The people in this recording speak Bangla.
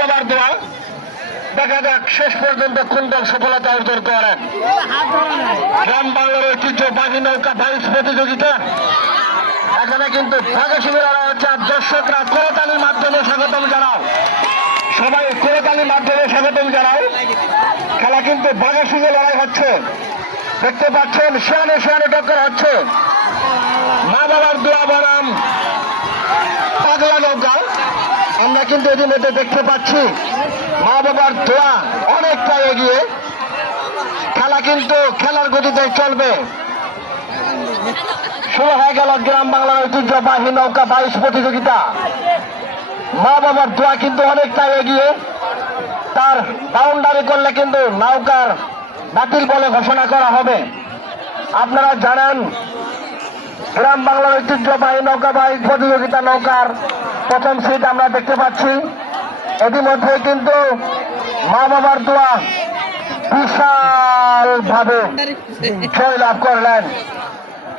বাবার দোয়া। দেখা যাক শেষ পর্যন্ত কোন দল সফলতা অর্জন করেন। গ্রাম বাংলার ঐতিহ্যবাহী নৌকা বাইশ প্রতিযোগিতা এখানে কিন্তু ভাগাসিংহের লড়াই হচ্ছে। আর দর্শকরা করতালির মাধ্যমে স্বাগতম জানাও, সবাই করতালির মাধ্যমে স্বাগতম জানাও। খেলা কিন্তু ভাগাসিংহের লড়াই হচ্ছে, দেখতে পাচ্ছেন শিয়ানে শিয়ানে টক্কর হচ্ছে। মা বাবার দোয়া বনাম পাগলা নৌকা আমরা কিন্তু ইতিমধ্যে দেখতে পাচ্ছি মা বাবার দোয়া অনেকটা এগিয়ে। খেলা কিন্তু খেলার গতিতে চলবে। শুরু হয়ে গেল গ্রাম বাংলার ঐতিহ্যবাহী নৌকা বাইশ প্রতিযোগিতা। মা বাবার দোয়া কিন্তু অনেকটা এগিয়ে, তার বাউন্ডারি করলে কিন্তু নৌকার বাতিল বলে ঘোষণা করা হবে। আপনারা জানেন গ্রাম বাংলার ঐতিহ্যবাহী নৌকা বাইশ প্রতিযোগিতা নৌকার প্রথম সিট আমরা দেখতে পাচ্ছি। ইতিমধ্যে কিন্তু মা বাবার দোয়া বিশাল ভাবে জয়লাভ করলেন।